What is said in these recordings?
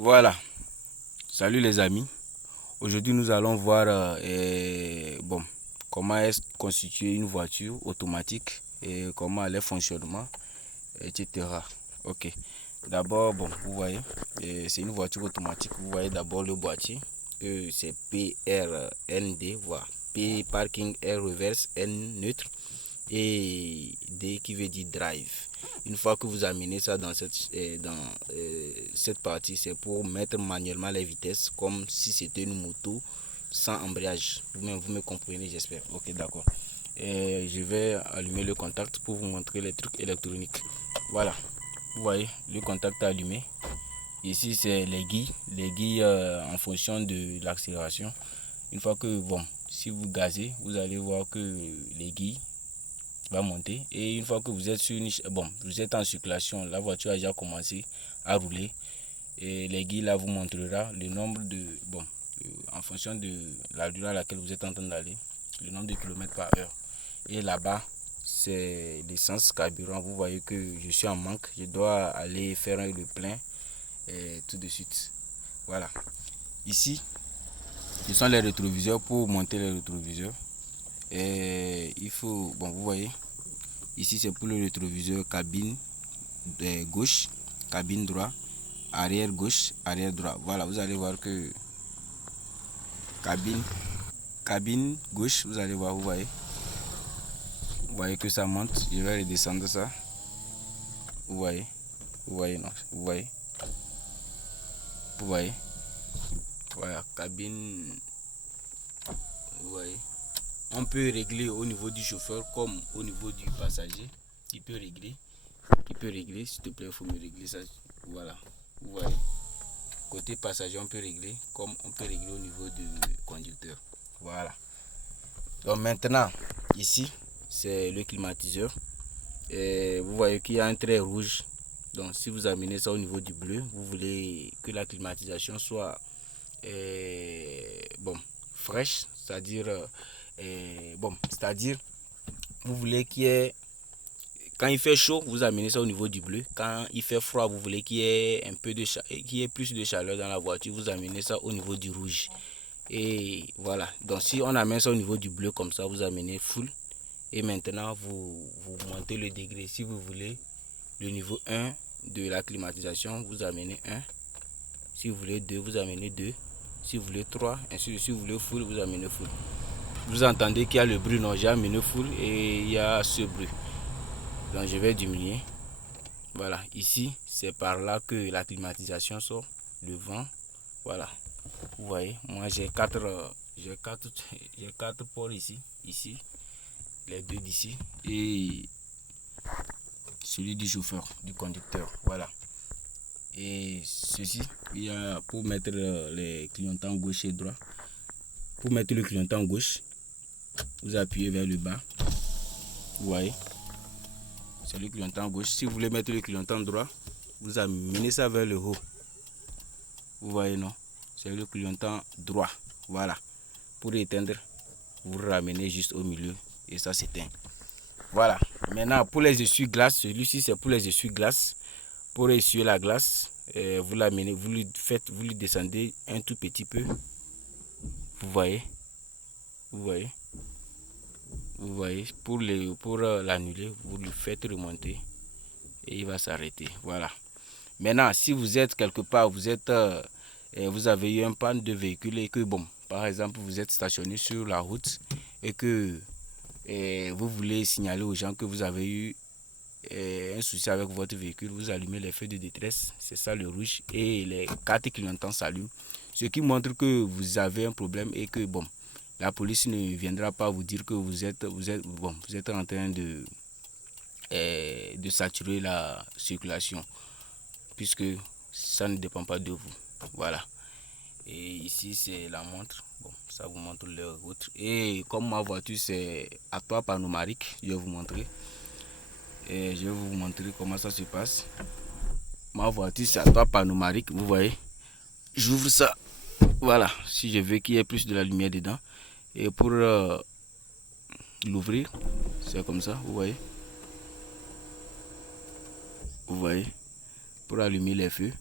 Voilà, salut les amis. Aujourd'hui nous allons voir comment est constituée une voiture automatique et comment elle est fonctionnement, etc. Ok, d'abord vous voyez, c'est une voiture automatique. Vous voyez d'abord le boîtier, que c'est PRND, voilà. P parking, R reverse, N neutre et D qui veut dire drive. Une fois que vous amenez ça dans cette partie, c'est pour mettre manuellement les vitesses comme si c'était une moto sans embrayage. Vous me comprenez, j'espère. Ok, d'accord. Je vais allumer le contact pour vous montrer les trucs électroniques. Voilà, vous voyez le contact allumé. Ici, c'est les guilles en fonction de l'accélération. Une fois que, si vous gazez, vous allez voir que les guilles va monter, et une fois que vous êtes vous êtes en circulation, la voiture a déjà commencé à rouler, et les guides là vous montrera le nombre de en fonction de la durée à laquelle vous êtes en train d'aller, le nombre de kilomètres par heure. Et là-bas c'est l'essence carburant. Vous voyez que je suis en manque, je dois aller faire le plein tout de suite. Voilà, ici ce sont les rétroviseurs. Pour monter les rétroviseurs, et il faut, vous voyez ici, c'est pour le rétroviseur cabine gauche, cabine droit, arrière gauche, arrière droit. Voilà, vous allez voir que cabine gauche, vous allez voir, vous voyez que ça monte. Je vais redescendre ça. Vous voyez, non, vous voyez. Voilà, cabine, vous voyez. On peut régler au niveau du chauffeur comme au niveau du passager. Il peut régler, s'il te plaît, il faut me régler ça. Voilà, vous voyez. Côté passager, on peut régler comme on peut régler au niveau du conducteur. Voilà. Donc maintenant, ici, c'est le climatiseur. Et vous voyez qu'il y a un trait rouge. Donc si vous amenez ça au niveau du bleu, vous voulez que la climatisation soit fraîche, c'est-à-dire c'est-à-dire vous voulez qu'il y ait, quand il fait chaud, vous amenez ça au niveau du bleu. Quand il fait froid, vous voulez qu'il y ait qu'il y ait plus de chaleur dans la voiture, vous amenez ça au niveau du rouge. Et voilà. Donc si on amène ça au niveau du bleu comme ça, vous amenez full. Et maintenant, vous montez le degré. Si vous voulez le niveau 1 de la climatisation, vous amenez 1. Si vous voulez 2, vous amenez 2. Si vous voulez 3, ainsi de suite. Si vous voulez full, vous amenez full. Vous entendez qu'il y a le bruit, non, j'ai amené full et il y a ce bruit. Donc je vais diminuer. Voilà, ici c'est par là que la climatisation sort, le vent. Voilà, vous voyez, moi j'ai quatre ports ici, les deux d'ici et celui du chauffeur, du conducteur. Voilà, et ceci, il y a pour mettre les clignotants gauche et droit. Pour mettre le clignotant gauche, vous appuyez vers le bas. Vous voyez, c'est le clignotant gauche. Si vous voulez mettre le clignotant droit, vous amenez ça vers le haut. Vous voyez, non, c'est le clignotant droit. Voilà, pour éteindre, vous ramenez juste au milieu et ça s'éteint. Voilà, maintenant pour les essuie-glaces, celui-ci c'est pour les essuie-glaces. Pour essuyer la glace, vous l'amenez, vous lui descendez un tout petit peu. Vous voyez, vous voyez, vous voyez. Pour l'annuler, vous lui faites remonter et il va s'arrêter. Voilà. Maintenant, si vous êtes quelque part, vous avez eu un panne de véhicule et que par exemple, vous êtes stationné sur la route et que vous voulez signaler aux gens que vous avez eu un souci avec votre véhicule, vous allumez les feux de détresse, c'est ça le rouge, et les quatre clignotants s'allument, ce qui montre que vous avez un problème et que la police ne viendra pas vous dire que vous êtes en train de saturer la circulation, puisque ça ne dépend pas de vous. Voilà. Et ici c'est la montre. Ça vous montre l'heure autre. Et comme ma voiture c'est à toit panoramique, je vais vous montrer. Et je vais vous montrer comment ça se passe. Ma voiture c'est à toit panoramique, vous voyez. J'ouvre ça. Voilà. Si je veux qu'il y ait plus de la lumière dedans. Et pour l'ouvrir, c'est comme ça, vous voyez. Vous voyez. Pour allumer les feux.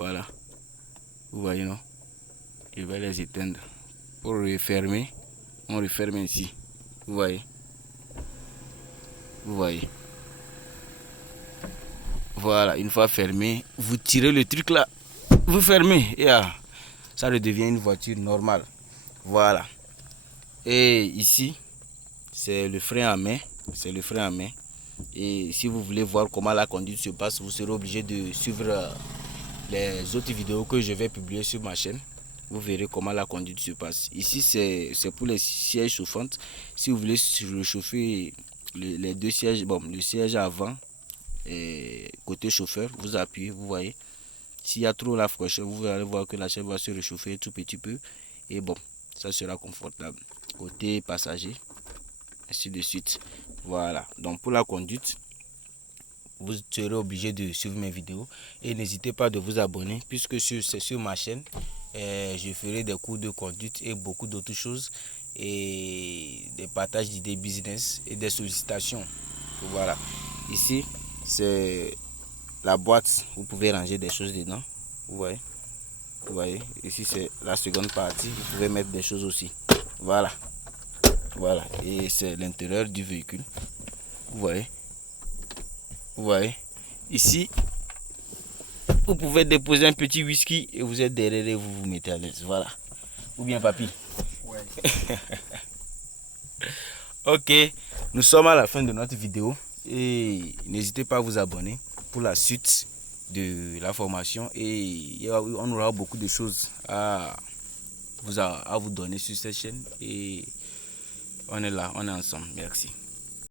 Voilà. Vous voyez, non? Je vais les éteindre. Pour refermer, on referme ici. Vous voyez? Vous voyez? Voilà, une fois fermé, vous tirez le truc là, vous fermez et ça redevient une voiture normale. Voilà. Et ici, c'est le frein à main. C'est le frein à main. Et si vous voulez voir comment la conduite se passe, vous serez obligé de suivre les autres vidéos que je vais publier sur ma chaîne. Vous verrez comment la conduite se passe. Ici, c'est pour les sièges chauffantes. Si vous voulez réchauffer les deux sièges, bon, le siège avant et côté chauffeur, vous appuyez, vous voyez. S'il y a trop la fraîcheur, vous allez voir que la chaîne va se réchauffer tout petit peu. Et bon, ça sera confortable. Côté passager, ainsi de suite. Voilà. Donc pour la conduite, vous serez obligé de suivre mes vidéos. Et n'hésitez pas de vous abonner, puisque c'est sur ma chaîne. Je ferai des cours de conduite et beaucoup d'autres choses. Et des partages d'idées business et des sollicitations. Voilà. Ici, c'est la boîte. Vous pouvez ranger des choses dedans. Vous voyez? Vous voyez? Ici, c'est la seconde partie. Vous pouvez mettre des choses aussi. Voilà. Voilà. Et c'est l'intérieur du véhicule. Vous voyez? Vous voyez? Ici, vous pouvez déposer un petit whisky et vous êtes derrière et vous vous mettez à l'aise. Voilà. Ou bien, papy? Ouais. Ok. Nous sommes à la fin de notre vidéo. Et n'hésitez pas à vous abonner pour la suite de la formation. Et on aura beaucoup de choses à vous donner sur cette chaîne. Et on est là, on est ensemble. Merci.